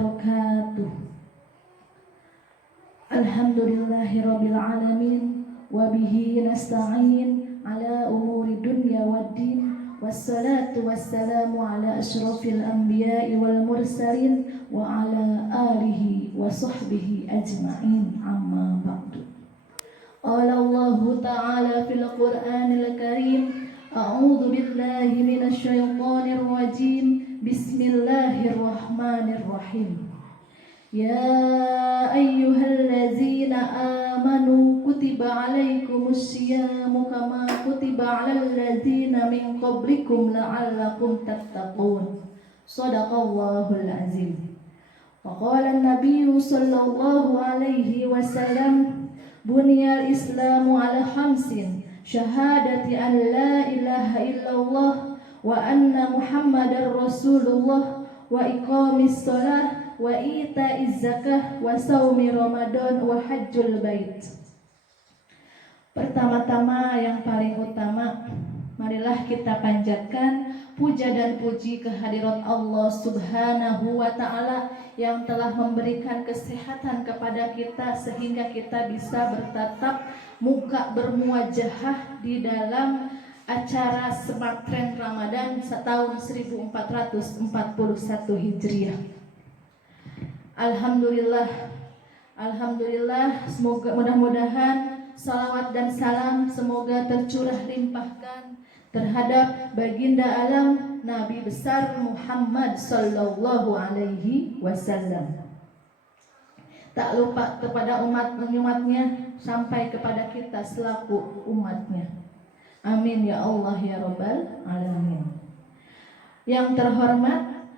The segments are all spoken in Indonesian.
wabarakatuh. Alhamdulillahirabbil alamin wa bihi nasta'in ala umuri dunya waddin. Wassalatu wassalamu ala asyrafil anbiya'i wal mursalin wa ala alihi wa sahbihi ajma'in, amma ba'du. Qala Allahu ta'ala fil Qur'anil Karim, a'udzu billahi minasy syaithanir rajim. Bismillahirrahmanirrahim. Ya ayyuhallazina amanu kutiba alaikumus syiyamu kama kutiba alal ladzina min qablikum la'allakum tattaqun. Shadaqallahul azim. Wa qala an-nabiyyu sallallahu alaihi wasallam, buniyal islamu ala khamsin, syahadati an la ilaha illallah wa anna muhammadar rasulullah wa iqamis shalah wa ita'iz zakah wa saumi ramadan wa hajjul bait. Pertama-tama yang paling utama, marilah kita panjatkan puja dan puji kehadirat Allah Subhanahu wa ta'ala yang telah memberikan kesehatan kepada kita sehingga kita bisa bertatap muka bermuajahah di dalam acara Smart Trend Ramadan tahun 1441 Hijriah. Alhamdulillah, semoga mudah-mudahan salawat dan salam semoga tercurah limpahkan terhadap baginda alam Nabi besar Muhammad sallallahu alaihi wasallam. Tak lupa kepada umatnya sampai kepada kita selaku umatnya. Amin ya Allah ya Rabbal alamin. Yang terhormat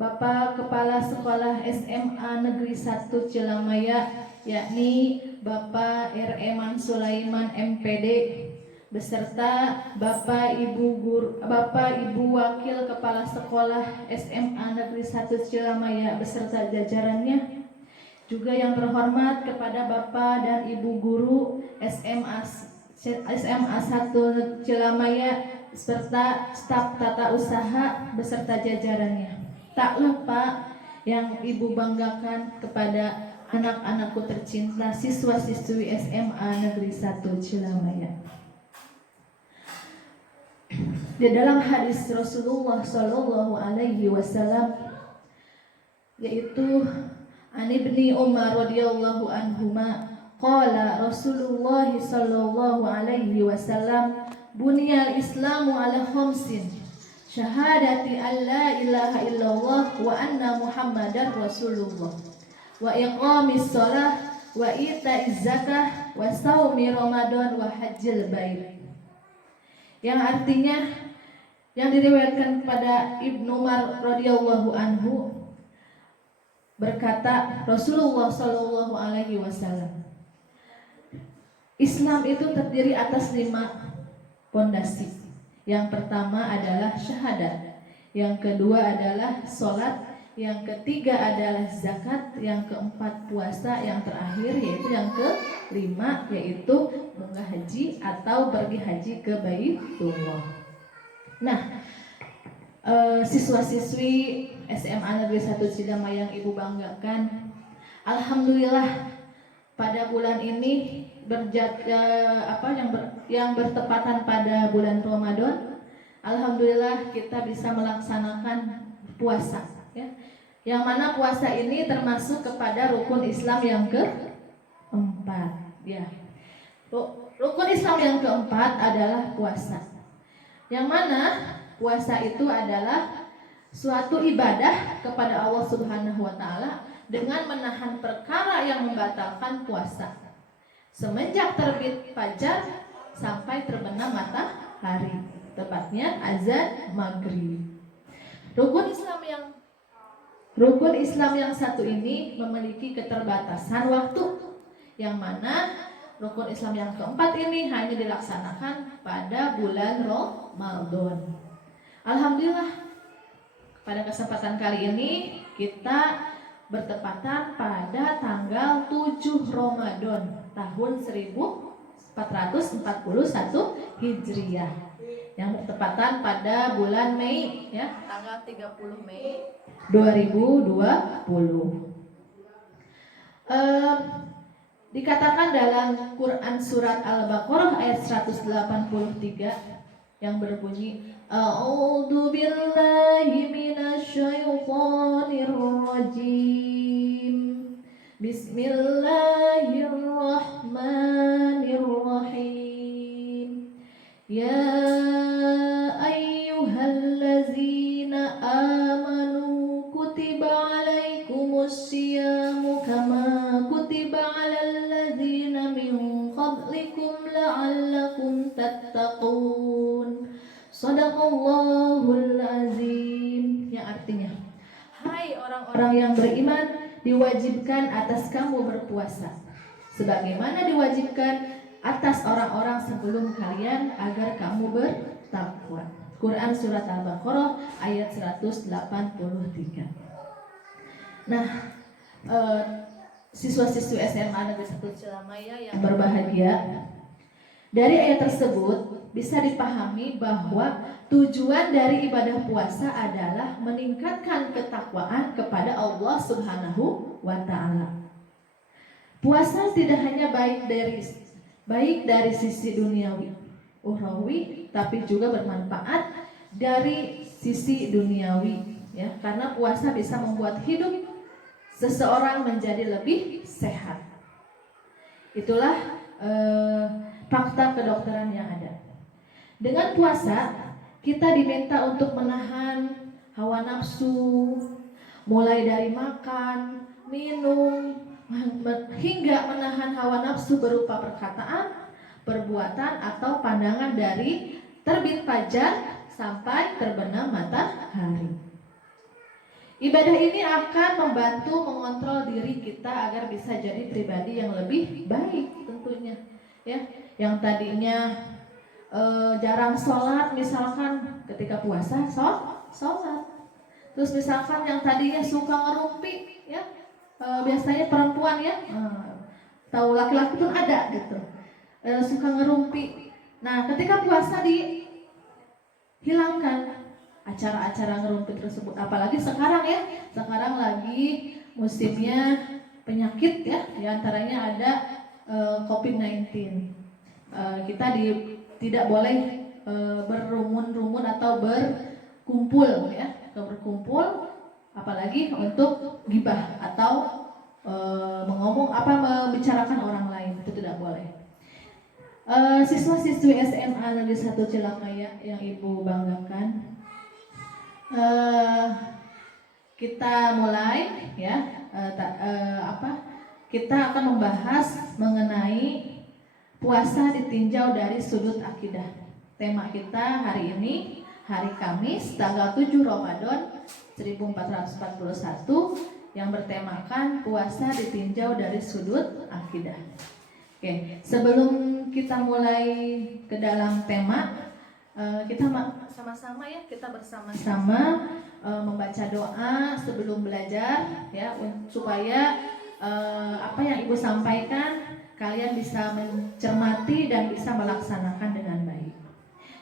Bapak Kepala Sekolah SMA Negeri 1 Cilamaya, yakni Bapak R. Eman Sulaiman MPD, beserta Bapak Ibu Wakil Kepala Sekolah SMA Negeri 1 Cilamaya beserta jajarannya. Juga yang terhormat kepada Bapak dan Ibu Guru SMA 1 Cilamaya serta staf tata usaha beserta jajarannya. Tak lupa yang Ibu banggakan kepada anak-anakku tercinta siswa-siswi SMA Negeri 1 Cilamaya. Di dalam hadis Rasulullah sallallahu alaihi wasallam, yaitu An Ibni Umar radhiyallahu anhuma, qala Rasulullah sallallahu alaihi wasallam, buniyal islamu ala khamsin, syahadati an la ilaha illallah wa anna muhammadar rasulullah wa iqamis shalah wa ita'iz zakah wa saumi ramadan wa hajjil bait. Yang artinya, yang diriwayatkan kepada Ibnu Umar radhiyallahu anhu berkata, Rasulullah sallallahu alaihi wasallam, Islam itu terdiri atas 5 pondasi. Yang pertama adalah syahadat, yang kedua adalah sholat, yang ketiga adalah zakat, yang keempat puasa, yang terakhir yaitu yang kelima yaitu munggah haji atau pergi haji ke Baitullah. Nah, siswa-siswi SMA Negeri 1 Cilamaya yang Ibu banggakan, alhamdulillah pada bulan ini yang bertepatan pada bulan Ramadan, alhamdulillah kita bisa melaksanakan puasa, ya. Yang mana puasa ini termasuk kepada rukun Islam yang keempat, ya. Rukun Islam yang keempat adalah puasa. Yang mana puasa itu adalah suatu ibadah kepada Allah Subhanahu wa taala dengan menahan perkara yang membatalkan puasa. Semenjak terbit fajar sampai terbenam matahari, tepatnya azan maghrib. Rukun Islam yang satu ini memiliki keterbatasan waktu, yang mana rukun Islam yang keempat ini hanya dilaksanakan pada bulan Ramadan. Alhamdulillah, pada kesempatan kali ini kita bertepatan pada tanggal 7 Ramadan tahun 1441 Hijriah, yang bertepatan pada bulan Mei ya, tanggal 30 Mei 2020. Dikatakan dalam Quran surat Al-Baqarah ayat 183 yang berbunyi A'udzu billahi minasyaitonir rajim. Bismillahirrahmanirrahim. Ya ayyuhallazina amanu kutiba alaikumus syiyamu kama kutiba alal ladzina min qablikum la'allakum tattaqun. Shadaqallahul azim. Yang artinya, hai orang-orang yang beriman, diwajibkan atas kamu berpuasa sebagaimana diwajibkan atas orang-orang sebelum kalian agar kamu bertakwa. Quran surat Al-Baqarah ayat 183. Nah, siswa-siswi SMA Negeri 1 Cilamaya yang berbahagia, dari ayat tersebut bisa dipahami bahwa tujuan dari ibadah puasa adalah meningkatkan ketakwaan kepada Allah Subhanahu wa Ta'ala. Puasa tidak hanya baik dari sisi duniawi, ukhrawi, tapi juga bermanfaat dari sisi duniawi, ya, karena puasa bisa membuat hidup seseorang menjadi lebih sehat. Itulah fakta kedokteran yang ada. Dengan puasa kita diminta untuk menahan hawa nafsu, mulai dari makan, minum, hingga menahan hawa nafsu berupa perkataan, perbuatan, atau pandangan dari terbit fajar sampai terbenam matahari. Ibadah ini akan membantu mengontrol diri kita agar bisa jadi pribadi yang lebih baik tentunya, ya. Yang tadinya jarang sholat, misalkan ketika puasa sholat. Terus misalkan yang tadinya suka ngerumpi, ya, biasanya perempuan, ya, tahu laki-laki pun ada gitu, suka ngerumpi. Nah, ketika puasa dihilangkan acara-acara ngerumpi tersebut. Apalagi sekarang, ya, sekarang lagi musimnya penyakit, ya, diantaranya ada COVID-19. Kita tidak boleh berrumun-rumun atau berkumpul, ya, berkumpul, apalagi untuk gibah atau membicarakan orang lain, itu tidak boleh. Siswa-siswi SMA Negeri 1 Cilamaya yang Ibu banggakan, kita mulai, ya, kita akan membahas mengenai puasa ditinjau dari sudut akidah. Tema kita hari ini, hari Kamis, tanggal 7 Ramadan 1441, yang bertemakan puasa ditinjau dari sudut akidah. Oke, sebelum kita mulai ke dalam tema, kita sama-sama, ya, kita bersama-sama membaca doa sebelum belajar, ya, supaya apa yang Ibu sampaikan kalian bisa mencermati dan bisa melaksanakan dengan baik.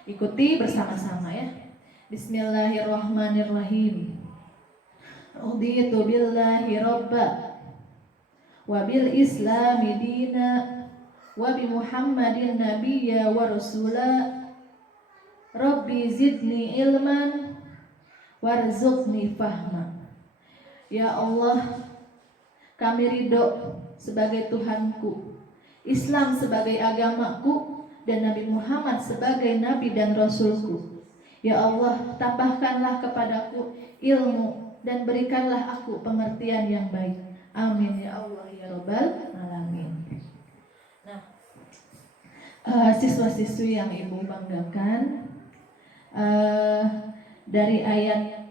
Ikuti bersama-sama, ya. Bismillahirrahmanirrahim. Raditu billahi rabba wa bil islami dina wa bi Muhammadin nabiyya wa rasula. Rabbi zidni ilman warzuqni fahma. Ya Allah, kami ridho sebagai Tuhanku, Islam sebagai agamaku, dan Nabi Muhammad sebagai Nabi dan Rasulku. Ya Allah, tambahkanlah kepadaku ilmu dan berikanlah aku pengertian yang baik. Amin ya Allah ya Rabbal Alamin. Nah, siswa-siswi yang Ibu banggakan, dari ayat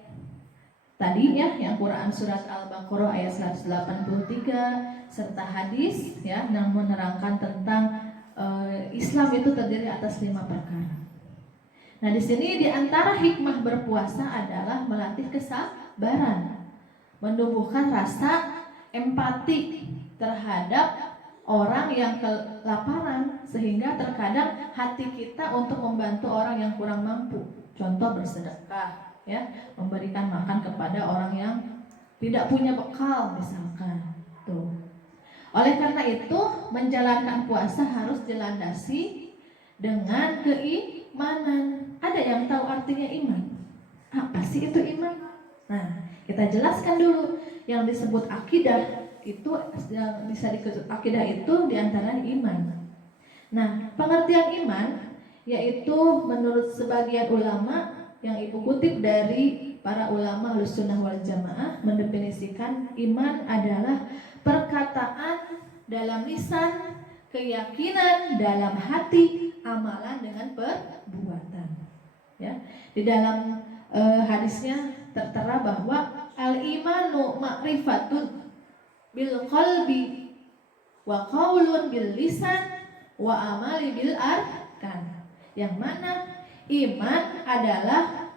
tadi, ya, yang Quran surat Al-Baqarah ayat 183 serta hadis, ya, yang menerangkan tentang Islam itu terdiri atas 5 perkara. Nah, di sini di antara hikmah berpuasa adalah melatih kesabaran, menumbuhkan rasa empati terhadap orang yang kelaparan, sehingga terkadang hati kita untuk membantu orang yang kurang mampu. Contoh bersedekah, ya, memberikan makan kepada orang yang tidak punya bekal misalkan. Tuh. Oleh karena itu, menjalankan puasa harus dilandasi dengan keimanan. Ada yang tahu artinya iman? Apa sih itu iman? Nah, kita jelaskan dulu. Yang disebut akidah itu, yang bisa disebut akidah itu diantara iman. Nah, pengertian iman yaitu menurut sebagian ulama yang ibu kutip dari para ulama Ahlussunnah wal Jamaah, mendefinisikan iman adalah perkataan dalam lisan, keyakinan dalam hati, amalan dengan perbuatan. Ya, di dalam hadisnya tertera bahwa al-imanu ma'rifatun bil qalbi wa qaulun bil lisan wa amali bil arkan. Yang mana iman adalah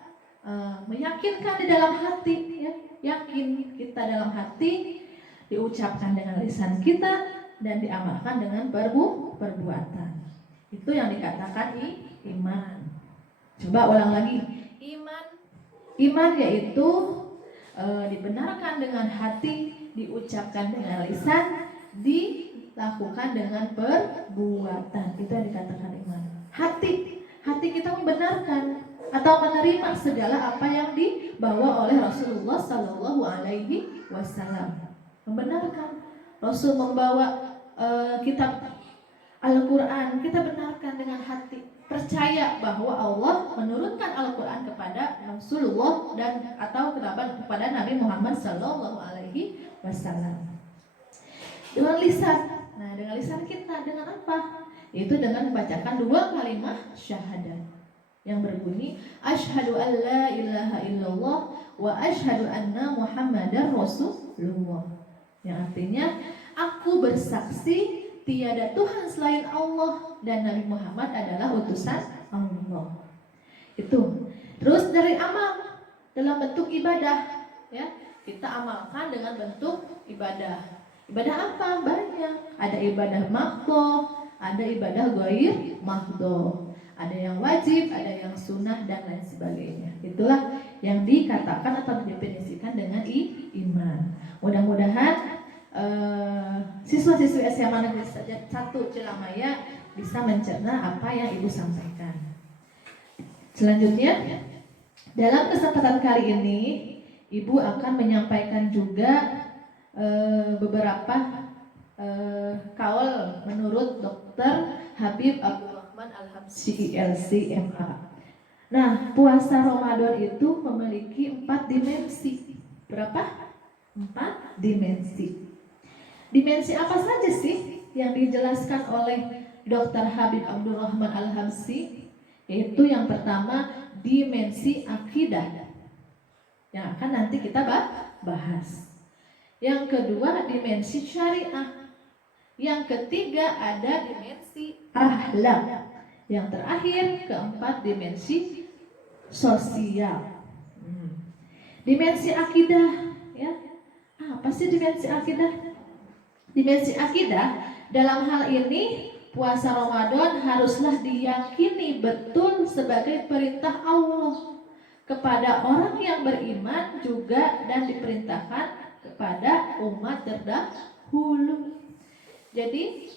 meyakinkan di dalam hati, ya, yakin kita dalam hati, diucapkan dengan lisan kita dan diamalkan dengan perbuatan. Itu yang dikatakan iman. Coba ulang lagi. Iman yaitu dibenarkan dengan hati, diucapkan dengan lisan, dilakukan dengan perbuatan. Itu yang dikatakan iman. Hati kita membenarkan atau menerima segala apa yang dibawa oleh Rasulullah Sallallahu Alaihi Wasallam. Membenarkan Rasul membawa kitab Al-Quran, kita benarkan dengan hati, percaya bahwa Allah menurunkan Al-Quran kepada Rasulullah dan atau kepada Nabi Muhammad Sallallahu Alaihi Wasallam. Dengan lisan, nah dengan lisan kita dengan apa? Yaitu dengan membacakan 2 kalimat syahadat yang berbunyi asyhadu an la ilaha illallah wa asyhadu anna Muhammadar Rasulullah. Yang artinya aku bersaksi tiada Tuhan selain Allah dan Nabi Muhammad adalah utusan Allah. Itu. Terus dari amal dalam bentuk ibadah, ya, kita amalkan dengan bentuk ibadah. Ibadah apa? Banyak. Ada ibadah mahdhah, ada ibadah ghair mahdhah. Ada yang wajib, ada yang sunnah dan lain sebagainya. Itulah yang dikatakan atau didefinisikan dengan iman. Mudah-mudahan siswa-siswi SMA Negeri 1 Cilamaya bisa mencerna apa yang Ibu sampaikan. Selanjutnya, dalam kesempatan kali ini Ibu akan menyampaikan juga beberapa kaul menurut Dr. Habib Abdurrahman Al-Habsyi ILC MA. Nah, puasa Ramadan itu memiliki 4 dimensi. Berapa? 4 dimensi. Dimensi apa saja sih yang dijelaskan oleh Dr. Habib Abdurrahman Al-Habsyi? Yaitu yang pertama dimensi akidah, yang akan nanti kita bahas. Yang kedua dimensi syariah. Yang ketiga ada dimensi akhlak. Yang terakhir keempat dimensi sosial. Dimensi akidah, ya. Apa sih dimensi akidah? Dimensi akidah dalam hal ini puasa Ramadan haruslah diyakini betul sebagai perintah Allah kepada orang yang beriman juga dan diperintahkan kepada umat terdahulu. Jadi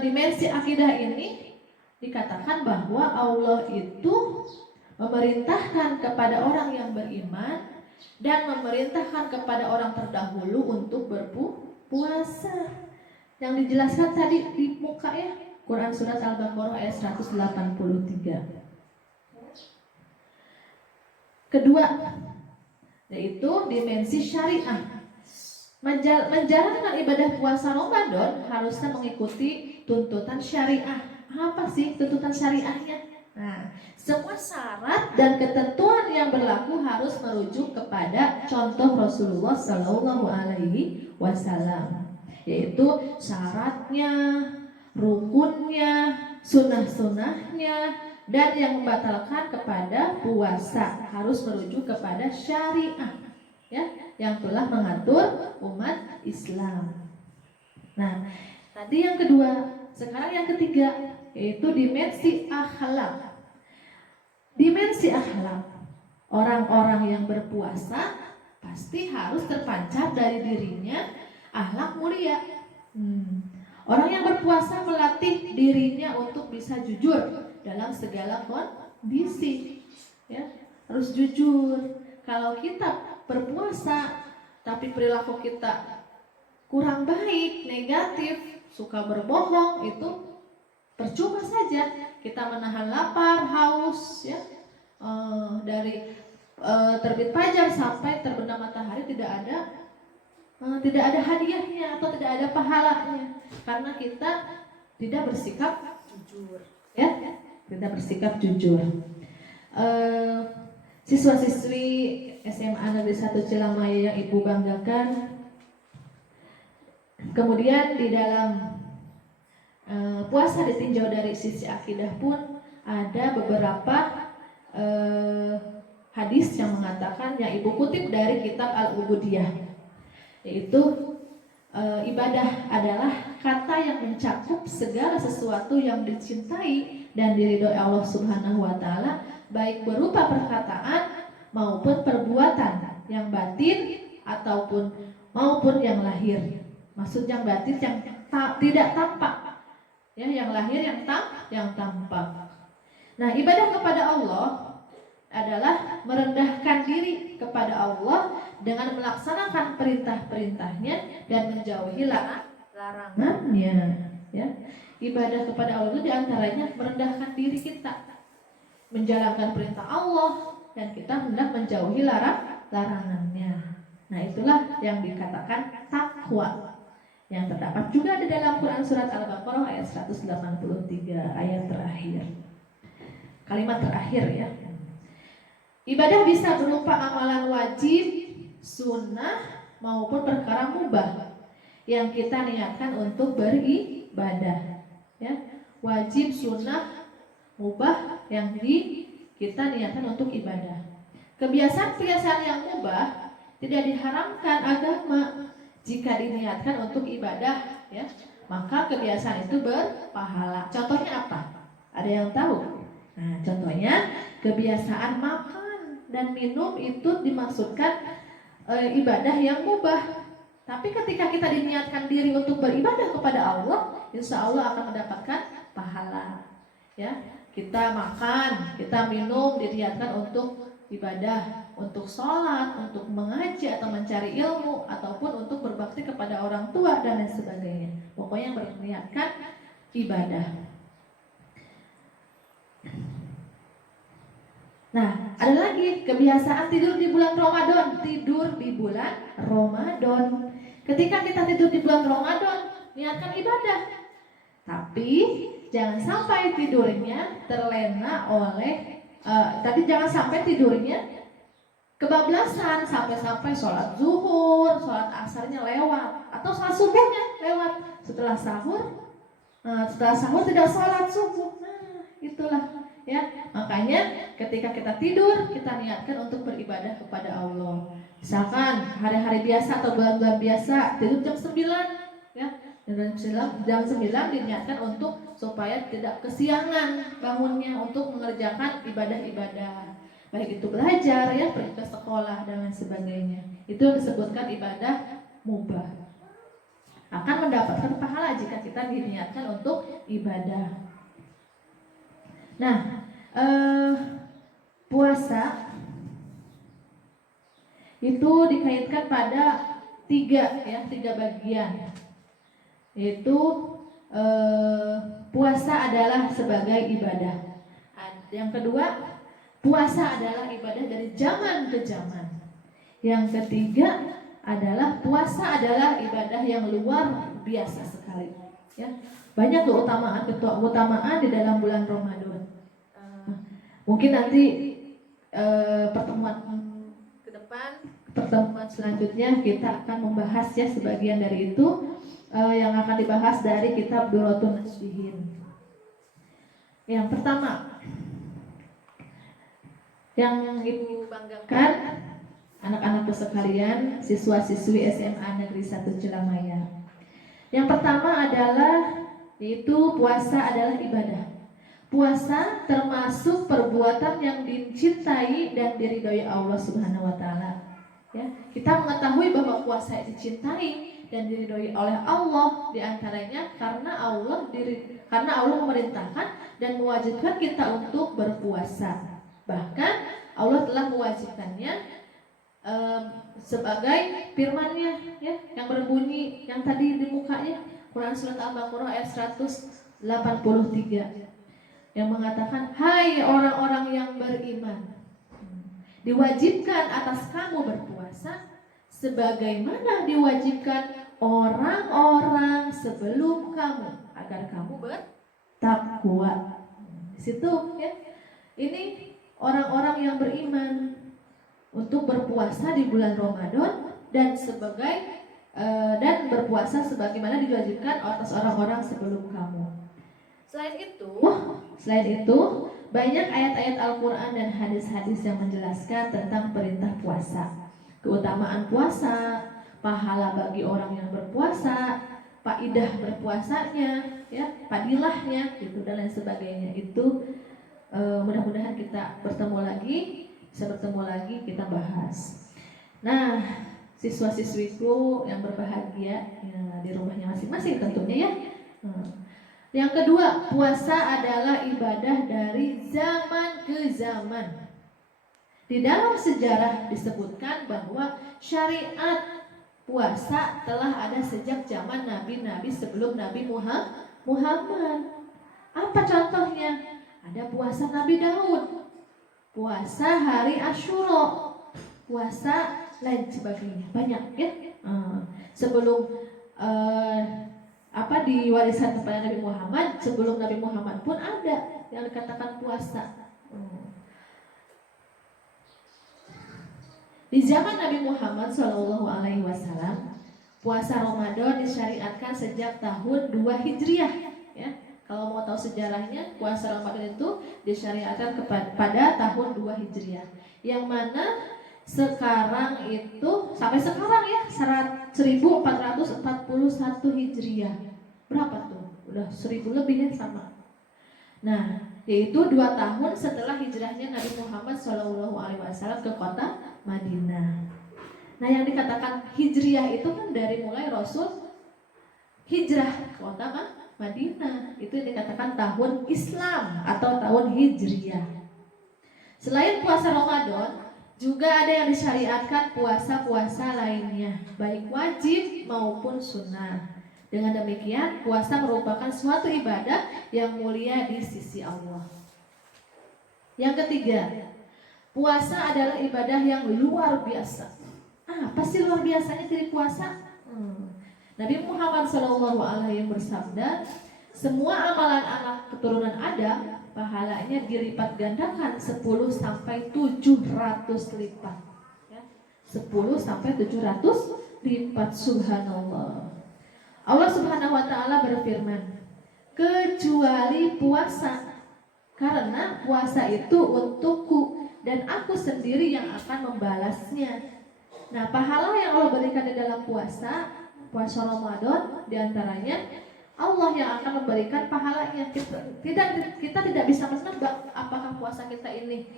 dimensi akidah ini dikatakan bahwa Allah itu memerintahkan kepada orang yang beriman dan memerintahkan kepada orang terdahulu untuk berpuasa. Yang dijelaskan tadi di muka, ya, Quran Surat Al-Baqarah ayat 183. Kedua, yaitu dimensi syariah. Menjalankan ibadah puasa Ramadan harusnya mengikuti tuntutan syariah. Apa sih tuntutan syariahnya? Nah, semua syarat dan ketentuan yang berlaku harus merujuk kepada contoh Rasulullah Sallallahu Alaihi Wasallam, yaitu syaratnya, rukunnya, sunnah-sunnahnya, dan yang membatalkan kepada puasa harus merujuk kepada syariah, ya, yang telah mengatur umat Islam. Nah, Tadi yang kedua, sekarang yang ketiga, yaitu dimensi akhlak. Dimensi akhlak. Orang-orang yang berpuasa pasti harus terpancar dari dirinya akhlak mulia. Orang yang berpuasa melatih dirinya untuk bisa jujur dalam segala kondisi, ya, harus jujur. Kalau kita berpuasa tapi perilaku kita kurang baik, negatif, suka berbohong, itu percuma saja. Kita menahan lapar, haus, ya, dari terbit fajar sampai terbenam matahari tidak ada hadiahnya atau tidak ada pahalanya, karena kita tidak bersikap jujur, ya, tidak bersikap jujur. Siswa-siswi SMA Negeri 1 Cilamaya yang Ibu banggakan, kemudian di dalam puasa ditinjau dari sisi akidah pun ada beberapa hadis yang mengatakan, yang Ibu kutip dari kitab Al-Ubudiyah, yaitu ibadah adalah kata yang mencakup segala sesuatu yang dicintai dan diridhoi Allah Subhanahu wa taala, baik berupa perkataan maupun perbuatan, yang batin maupun yang lahir. Maksud yang batin yang tidak tampak, ya, yang lahir yang tampak. Nah, ibadah kepada Allah adalah merendahkan diri kepada Allah dengan melaksanakan perintah-perintahnya dan menjauhi larangannya, ya. Ibadah kepada Allah itu diantaranya merendahkan diri kita, menjalankan perintah Allah, dan kita hendak menjauhi larangannya. Nah, itulah yang dikatakan takwa, yang terdapat juga di dalam Quran surat Al-Baqarah ayat 183 ayat terakhir, kalimat terakhir, ya. Ibadah bisa berupa amalan wajib, sunnah, maupun perkara mubah yang kita niatkan untuk beribadah, ya. Wajib, sunnah, mubah yang kita niatkan untuk ibadah. Kebiasaan-kebiasaan yang mubah tidak diharamkan agama jika diniatkan untuk ibadah, ya, maka kebiasaan itu berpahala. Contohnya apa? Ada yang tahu? Nah, contohnya kebiasaan makan dan minum itu dimaksudkan ibadah yang mubah. Tapi ketika kita diniatkan diri untuk beribadah kepada Allah, insya Allah akan mendapatkan pahala, ya. Kita makan, kita minum diniatkan untuk ibadah, untuk sholat, untuk mengaji atau mencari ilmu, ataupun untuk berbakti kepada orang tua dan lain sebagainya. Pokoknya berniatkan ibadah. Nah, ada lagi kebiasaan tidur di bulan Ramadan. Tidur di bulan Ramadan. Ketika kita tidur di bulan Ramadan, niatkan ibadah. Tapi jangan sampai tidurnya terlena oleh jangan sampai tidurnya kebablasan, sampai sholat zuhur, sholat asarnya lewat, atau sholat subuhnya lewat. Setelah sahur tidak sholat subuh. Nah, itulah, ya. Makanya ketika kita tidur, kita niatkan untuk beribadah kepada Allah. Misalkan hari-hari biasa atau bulan-bulan biasa tidur jam 9, ya. Jam 9 diniatkan untuk supaya tidak kesiangan bangunnya untuk mengerjakan ibadah-ibadah, baik itu belajar, ya, pergi ke sekolah dan lain sebagainya. Itu disebutkan ibadah mubah. Akan mendapatkan pahala jika kita diniatkan untuk ibadah. Nah, puasa itu dikaitkan pada tiga bagian, yaitu puasa adalah sebagai ibadah. Yang kedua, puasa adalah ibadah dari zaman ke zaman. Yang ketiga adalah puasa adalah ibadah yang luar biasa sekali, ya. Banyak keutamaan di dalam bulan Ramadan. Mungkin nanti pertemuan ke depan, pertemuan selanjutnya kita akan membahas, ya, sebagian dari itu yang akan dibahas dari kitab Duratun Nasihin. Yang pertama, yang Ibu banggakan anak-anakku sekalian, siswa-siswi SMA Negeri 1 Cilamaya. Yang pertama adalah yaitu puasa adalah ibadah. Puasa termasuk perbuatan yang dicintai dan diridhoi Allah Subhanahu wa taala. Ya, kita mengetahui bahwa puasa dicintai dan diridhoi oleh Allah diantaranya karena Allah memerintahkan dan mewajibkan kita untuk berpuasa. Bahkan Allah telah mewajibkannya sebagai firman-Nya ya, yang berbunyi yang tadi di mukanya Quran surat Al-Baqarah ayat 183 yang mengatakan, hai orang-orang yang beriman, diwajibkan atas kamu berpuasa sebagaimana diwajibkan orang-orang sebelum kamu agar kamu bertakwa. Di situ ya, ini orang-orang yang beriman untuk berpuasa di bulan Ramadan dan berpuasa sebagaimana diwajibkan atas orang-orang sebelum kamu. Selain itu, banyak ayat-ayat Al-Quran dan hadis-hadis yang menjelaskan tentang perintah puasa, keutamaan puasa, pahala bagi orang yang berpuasa, faidah berpuasanya, ya, fadilahnya, gitu dan lain sebagainya. Itu mudah-mudahan kita bisa bertemu lagi kita bahas. Nah, siswa-siswiku yang berbahagia ya, di rumahnya masing-masing tentunya ya. Yang kedua, puasa adalah ibadah dari zaman ke zaman. Di dalam sejarah disebutkan bahwa syariat puasa telah ada sejak zaman nabi-nabi sebelum Nabi Muhammad. Apa contohnya? Ada puasa Nabi Daud, puasa hari Asyura, puasa lain sebagainya, banyak ya. Sebelum diwariskan kepada Nabi Muhammad, sebelum Nabi Muhammad pun ada yang dikatakan puasa. Di zaman Nabi Muhammad SAW, puasa Ramadan disyariatkan sejak tahun 2 Hijriah. Ya, kalau mau tahu sejarahnya, puasa Ramadan itu disyariatkan pada tahun 2 Hijriah. Yang mana sekarang itu sampai sekarang ya 1441 Hijriah. Berapa tuh? Udah 1000 lebih ya sama. Nah, yaitu 2 tahun setelah hijrahnya Nabi Muhammad SAW ke kota Madinah. Nah, yang dikatakan hijriah itu kan dari mulai Rasul hijrah ke kota Madinah. Itu yang dikatakan tahun Islam atau tahun hijriah. Selain puasa Ramadan, juga ada yang disyariatkan puasa-puasa lainnya, baik wajib maupun sunnah. Dengan demikian, puasa merupakan suatu ibadah yang mulia di sisi Allah. Yang ketiga, puasa adalah ibadah yang luar biasa. Apa sih luar biasanya dari puasa? Nabi Muhammad SAW bersabda, semua amalan anak keturunan Adam pahalanya dilipat gandakan 10 sampai 700 lipat. Ya, 10 sampai 700 lipat, subhanallah. Allah Subhanahu wa taala berfirman, kecuali puasa, karena puasa itu untukku dan aku sendiri yang akan membalasnya. Nah, pahala yang Allah berikan di dalam puasa Ramadan diantaranya Allah yang akan memberikan pahalanya. Kita tidak bisa menebak apakah puasa kita ini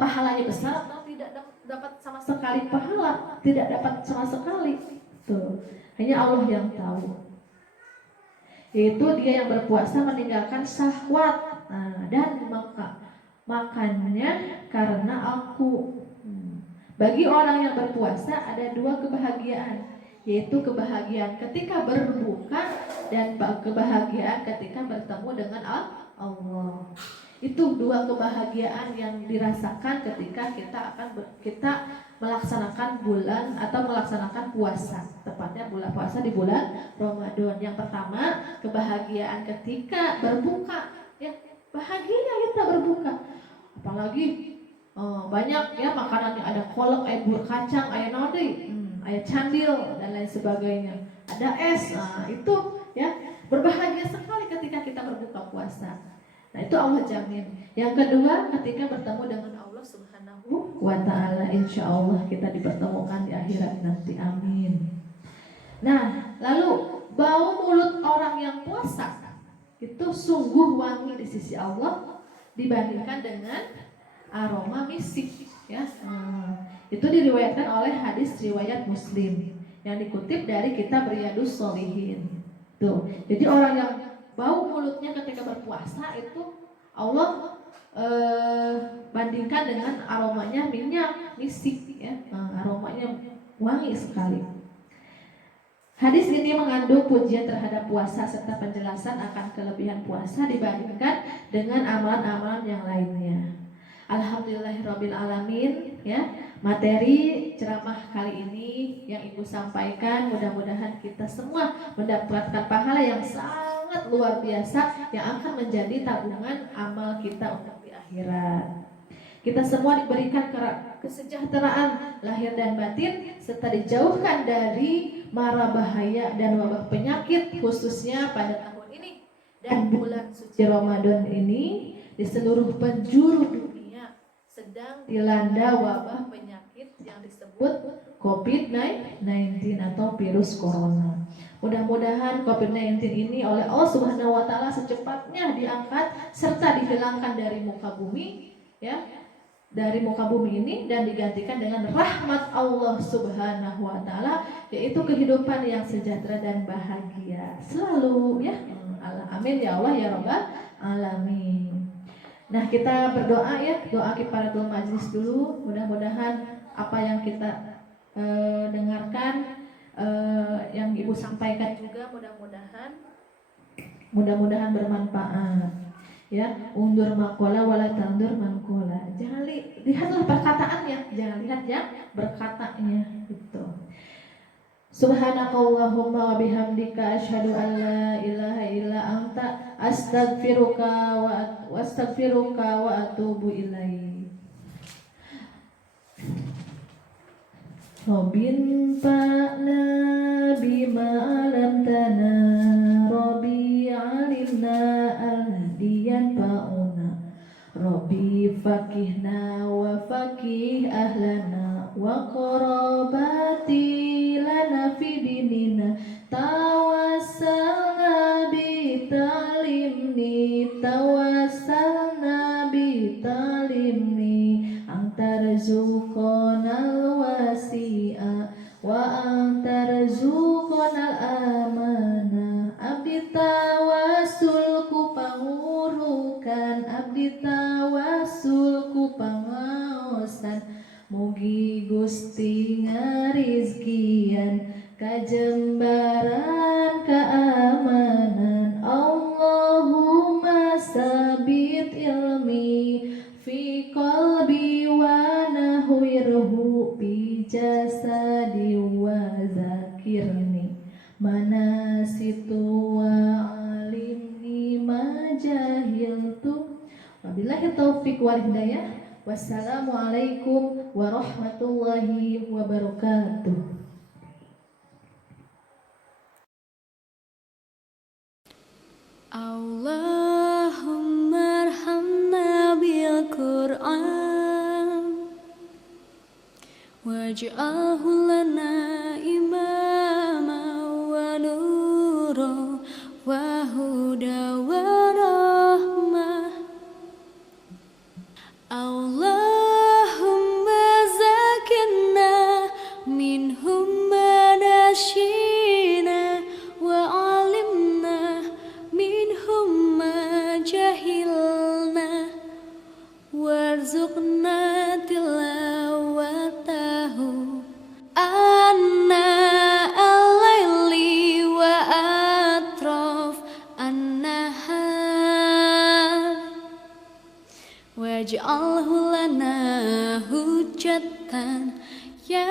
pahalanya besar atau tidak dapat sama sekali pahala, tidak dapat sama sekali. Tuh, hanya Allah yang tahu. Yaitu dia yang berpuasa meninggalkan syahwat dan makannya karena aku. Bagi orang yang berpuasa ada 2 kebahagiaan, yaitu kebahagiaan ketika berbuka dan kebahagiaan ketika bertemu dengan Allah. Itu 2 kebahagiaan yang dirasakan ketika kita melaksanakan bulan atau melaksanakan puasa, tepatnya puasa di bulan Ramadan. Yang pertama, kebahagiaan ketika berbuka, ya, bahagia kita berbuka. Apalagi banyak ya makanan yang ada kolak, bubur kacang, nori, candil dan lain sebagainya. Ada es, itu ya berbahagia sekali ketika kita berbuka puasa. Nah, itu Allah jamin. Yang kedua, ketika bertemu dengan Allah Subhanahu wa ta'ala, insya Allah kita dipertemukan di akhirat nanti, amin. Nah, lalu puasa itu sungguh wangi di sisi Allah dibandingkan dengan aroma misik ya. Itu diriwayatkan oleh hadis riwayat Muslim yang dikutip dari kitab Riyadus Shalihin. Tuh. Jadi orang yang bau mulutnya ketika berpuasa itu Allah bandingkan dengan aromanya minyak misik ya. Aromanya wangi sekali. Hadis ini mengandung pujian terhadap puasa serta penjelasan akan kelebihan puasa dibandingkan dengan amalan-amalan yang lainnya. Alhamdulillahirabbil alamin ya. Materi ceramah kali ini yang Ibu sampaikan mudah-mudahan kita semua mendapatkan pahala yang sangat luar biasa yang akan menjadi tabungan amal kita untuk di akhirat. Kita semua diberikan kesejahteraan lahir dan batin serta dijauhkan dari mara bahaya dan wabah penyakit khususnya pada tahun ini dan bulan suci Ramadan ini di seluruh penjuru dunia sedang dilanda wabah penyakit yang disebut COVID-19 atau virus corona. Mudah-mudahan COVID-19 ini oleh Allah Subhanahu wa taala secepatnya diangkat serta dihilangkan dari muka bumi ya. Dari muka bumi ini dan digantikan dengan rahmat Allah Subhanahu wa taala yaitu kehidupan yang sejahtera dan bahagia selalu ya. Amin ya Allah ya rabbal alamin. Nah, kita berdoa ya, doa kifaratul majlis dulu. Mudah-mudahan apa yang kita dengarkan yang Ibu sampaikan juga mudah-mudahan bermanfaat. Ya, undur makola wala tandur mankola. Jangan lihatlah perkataannya, jangan lihat yang berkatanya gitu. Subhanakallahumma wa bihamdika asyhadu an la ilaha illa anta astaghfiruka wa atubu ilaik. Robin fa'na bima alam tana Robi alimna al-hadiyan fa'una Robi fakihna wa fakih ahlana Wa qarabati lana fidinina Tawassalna bitalimni Antarzuqonal wasi'a wa antarzuqonal amanah abdi tawassulku pangurukan abdi tawassulku pangaosan mugi Gusti ngarizkian kajembaran keamanan Allahumma sabit ilmi fi qalbi wa nahwirhu bi jasadi wa zakirni manasitu wa alimni ma jahiltu wabillahi taufiq wal hidayah wassalamualaikum warahmatullahi wabarakatuh. Allahumma arhamna bil Qur'an waj'alhu lana imama wa nura wa huda wa rahmah. Allahumma zakinna minhum ma nashina wa alimna minhum ma jahilna warzuqna tilawatahu anna al-laili wa atraf an-nahar waj'alhu lana hujjatan ya